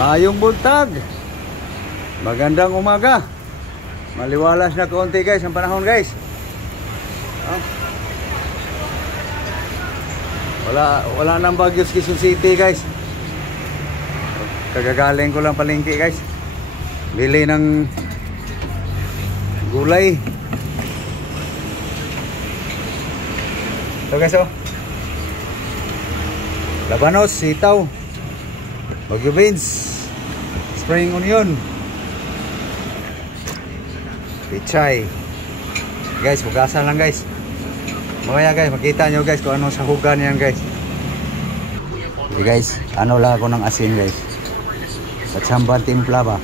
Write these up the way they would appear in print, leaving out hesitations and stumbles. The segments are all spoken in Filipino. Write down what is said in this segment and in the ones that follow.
Ayong buntag, magandang umaga. Maliwalas na konti guys ang panahon guys. Wala nang bagyo sa Quezon City guys. Kagagaling ko lang palengke guys, bili ng gulay. Ito guys oh, labanos, sitaw, bagyo beans, spring onion, pichay. Guys, hugasan lang guys. Mamaya guys, makita nyo guys kung ano sa hugan yan guys. Okay guys, ano lang ako ng asin guys. At samban timpla ba?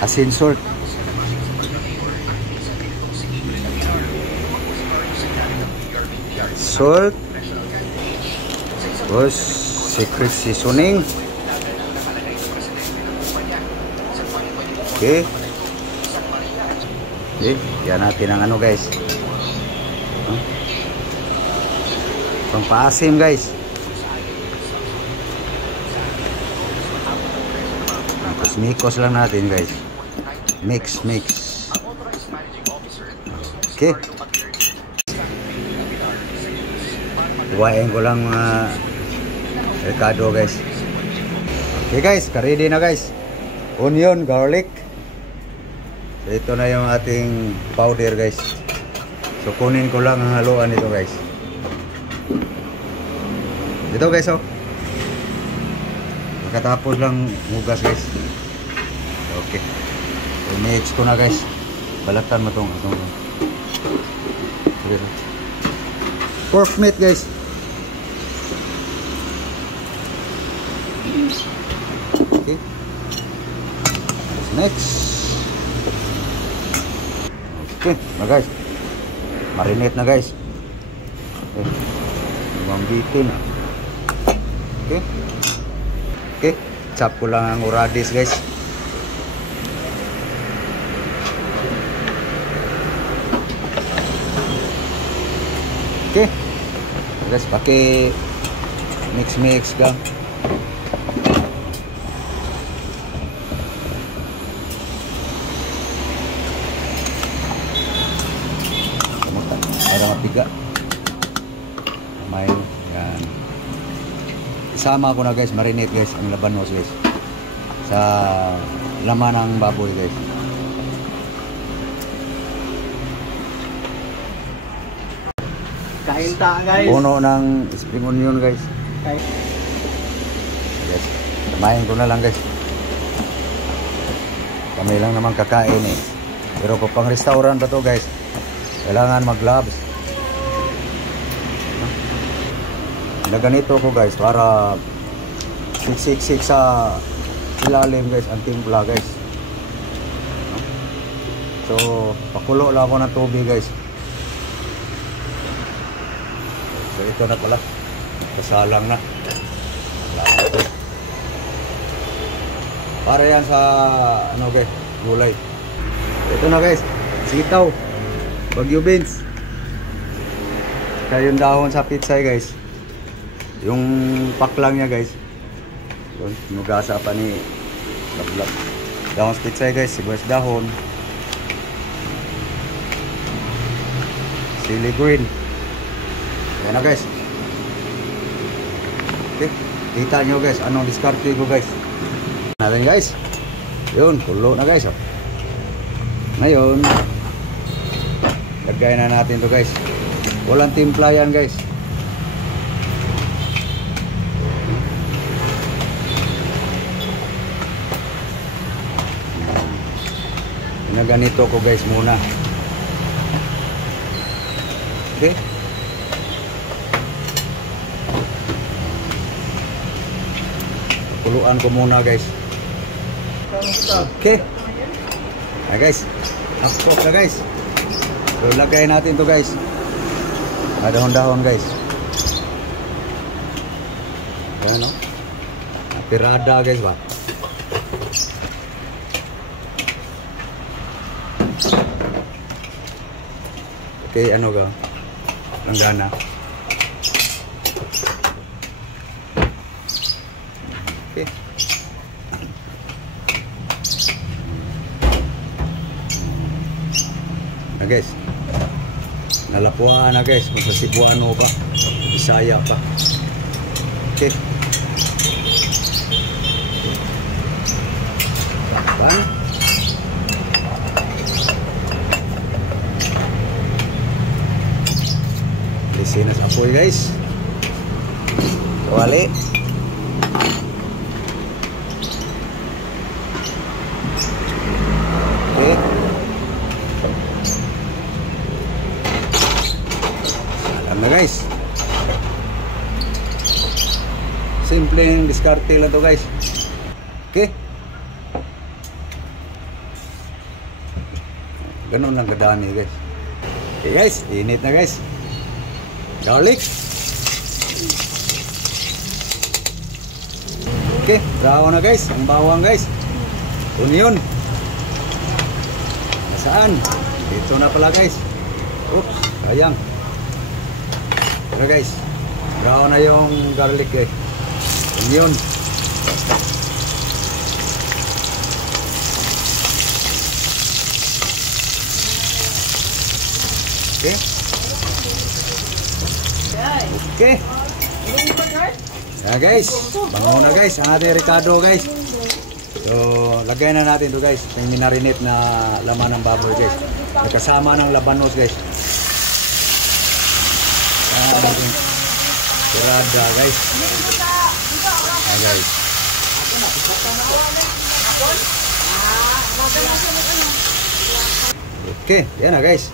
Asin salt. Salt. Tapos secret seasoning. Okay. Okay, yan natin ang ano guys. Pangpaasim guys. Tapos mikos lang natin guys. Mix. Okay. Iwain ko lang recado guys. Okay guys, ready na guys. Onion, garlic. So, ito na yung ating powder guys. So kunin ko lang ang haluan nito guys. Ito guys oh. Pagkatapos lang hugas guys. Okay. So, mix ko na guys. Balatan mo itong pork meat guys. Okay. Next. Okay na guys. Marinate na guys. Okay. Mambitin. Okay. Okay. Chop ko lang ang radis guys. Okay. Guys, pakai mix ka. Para mapiga. May yan. Isama ko na guys, marinate guys ang labanos guys sa laman ng baboy guys. Kain ta guys. Puno ng spring onion guys. Yes. Samahin ko na lang guys. Kami lang naman kakain eh. Pero kung pang restaurant ba to guys, kailangan mag-gloves. Na ganito ko guys para siksik sa ilalim guys ang timpla guys. So pakulo lang ako ng tubig guys. So ito na pala, kasalang na. Para yan sa ano guys, gulay. Ito na guys, sitaw, bagyo beans. Kaya yung dahon sa pitsay guys, yung paklang niya guys. Yun, nugasa pa ni lablab. Dahon sa pitsay guys, sibuyas dahon, chili green. Yan na guys. Okay, kita nyo guys anong diskarte ko guys. Natin guys. Yun, kulo na guys oh. Ngayon lagay na natin to guys. Walang timpla yan guys. Ganito ko guys muna. Okay. Kuluan ko muna guys. Okay. Ay guys, nakstop na guys. So lagay natin to guys. Dahon-dahon guys. Yan o. Pirada guys ba. Okay, ano ga? Ang gana. Okay. Na guys. Nalapuan na guys. Kung sa Cebuano pa. Bisaya pa. Okay. Pan. Lisinas apoy guys. Kawali. Okay. Alam na guys. Simpleng diskarte lang to guys. Okay. Ganun lang kadami guys. Okay guys, init na guys. Garlic. Okay, brown na guys. Ang bawang guys. Onion. Saan? Ito na pala guys. Oops, sayang. Ito guys. Brown na yung garlic guys. Onion. Okay. Okay. Yeah guys, bango na guys ang ating Ricardo guys. So, lagay na natin ito guys. Yung minarinate na laman ng baboy guys. Nagkasama ng labanos guys. Sirada guys. Yeah guys. Okay, yan na guys.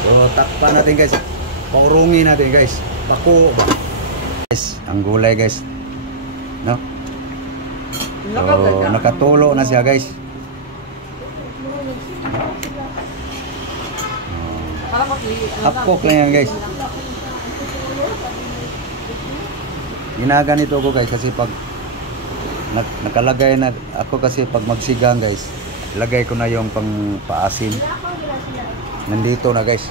So, takpan natin guys. Paurungin natin guys. Bako. Guys, ang gulay guys. No? So, nakatulo na siya guys. Hapkok lang yan guys. Ginaganito ko guys kasi pag nakalagay na ako kasi pag magsigang guys, ilagay ko na yung pang paasim. Nandito na guys.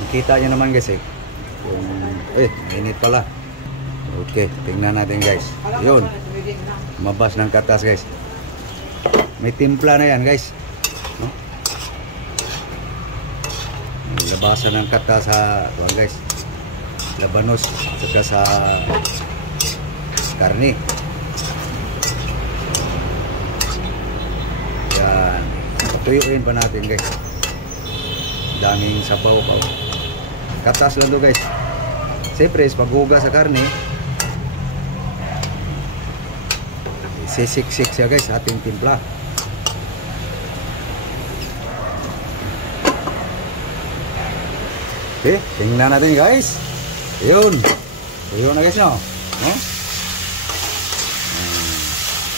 Nakita nyo naman guys eh. Init pala. Okay, tingnan natin guys. Yun. Mabas ng katas guys. May timpla na yan guys. No? Labasan ng katas sa guys. Labanos saka sa karni. Yan. Patuyuin pa natin guys. Daming sabaw pa. Katas lang to guys. Siyempre, paghuga sa karne, sisiksik siya guys sa ating timpla. Okay, tingnan natin guys. Ayun. Ayun na guys no? No?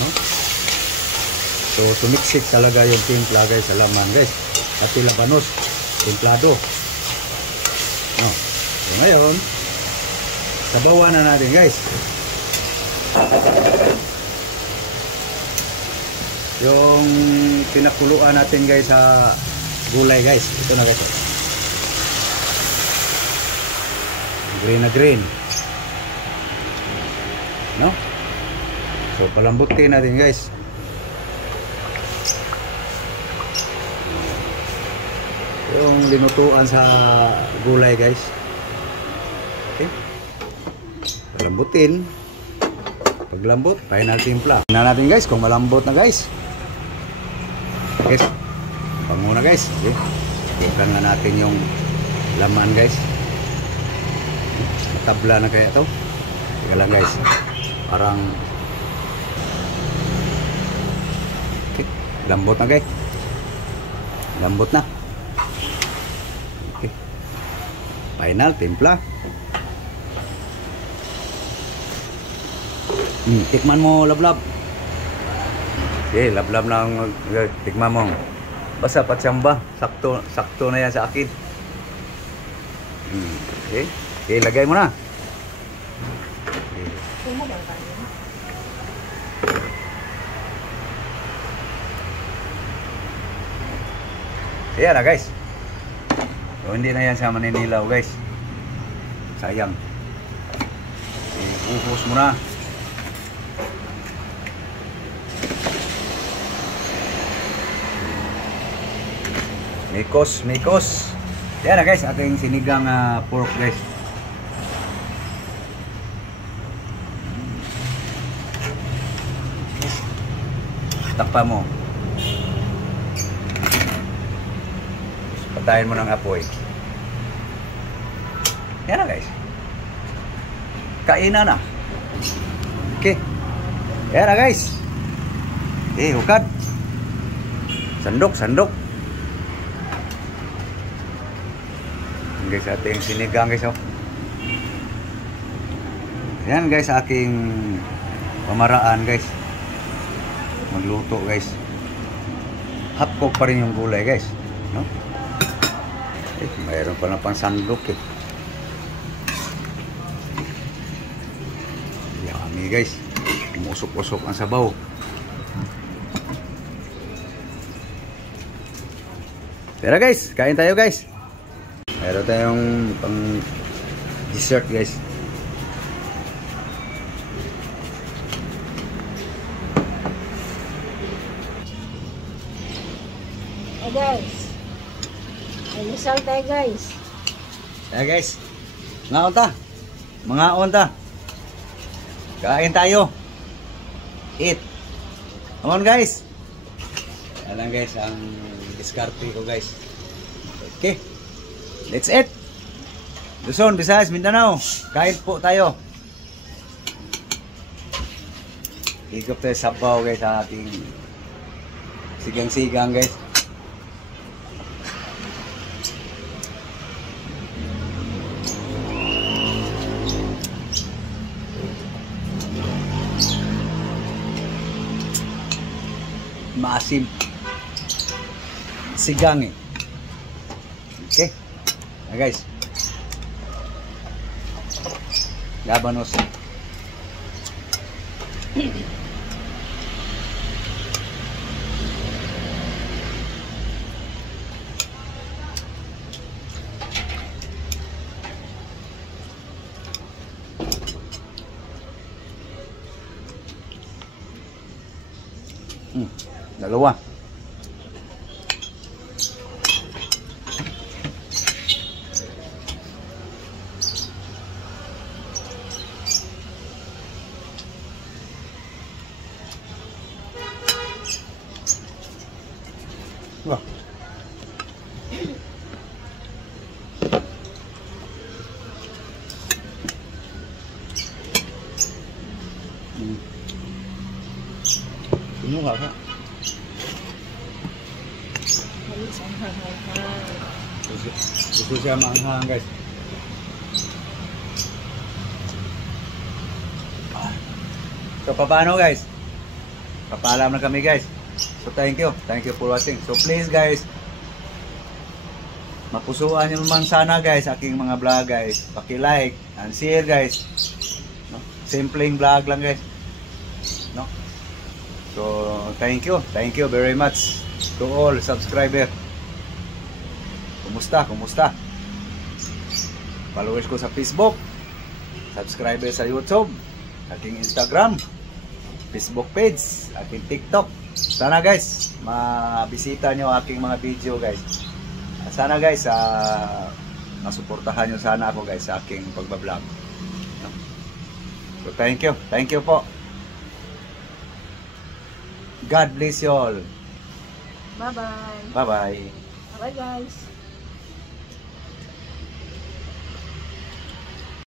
No? So, tumiksik talaga yung timpla guys sa laman guys. Pati labanos, timplado. No? So, ngayon, sabawan na natin guys. Yung pinakuluan natin guys sa gulay guys. Ito na guys. Green na green. No? So palambutin natin guys. Yung linutuan sa gulay guys. Okay. Palambutin. Paglambot, final timpla. Tingnan natin guys kung malambot na guys. Guys, bango na guys. Okay. Tukan na natin yung laman guys. Tabla na kaya to. Teka lang guys. Parang okay. Lambot na guys. Lambot na. Okay. Final timpla. Tikman mo lablab. Okay, lablab lang. Tikman mo. Basta patsamba. Sakto na yan sa akin. Okay. Okay, lagay mo na. Ayan na guys. So, hindi na yan sa maninilaw guys. Sayang. Okay, Uhos mo na. Mikos, mikos. Yan na guys, ating sinigang pork guys. Takpa mo. Patayin mo ng apoy. Yan na guys. Kainan na. Okay. Yan na guys. Hukad. Sandok, sandok. Guys, ating sinigang guys, oh. Yan guys, aking pamaraan guys. Magluto guys. Hot cook pa rin yung gulay guys, no? Mayroon pa na pang sandok eh. Yummy guys. Umusok-usok ang sabaw. Tara guys, kain tayo guys. Mayroon tayong pang dessert guys. Hey guys. Alisal tayo guys. Hey guys. Ngaon ta. Mga onta. Kain tayo. Eat. Come on guys. Yan lang guys ang diskarte ko guys. Okay. Let's eat. Luzon, Visayas, Mindanao. Kain po tayo. Higop tayo sabaw guys sa ating sigang-sigang guys. Maasim. Sigang eh. Okay. Guys, labanos. Dalawa. Wah. Ini enggak Kak? Gusto siya maanghang guys. So paano guys? Papaalam na kami guys. So thank you for watching. So please guys, mapusuan nyo naman sana guys aking mga vlog guys. Paki-like and share guys. No? Simpleng vlog lang guys. No? So thank you very much to all subscriber. Kumusta? Followers ko sa Facebook, subscriber sa YouTube, aking Instagram, Facebook page, aking TikTok. Sana guys, mabisita nyo aking mga video guys. Sana guys, masuportahan nyo sana ako guys sa aking pagbablog. So thank you po. God bless you all. Bye-bye. Bye-bye. Bye guys.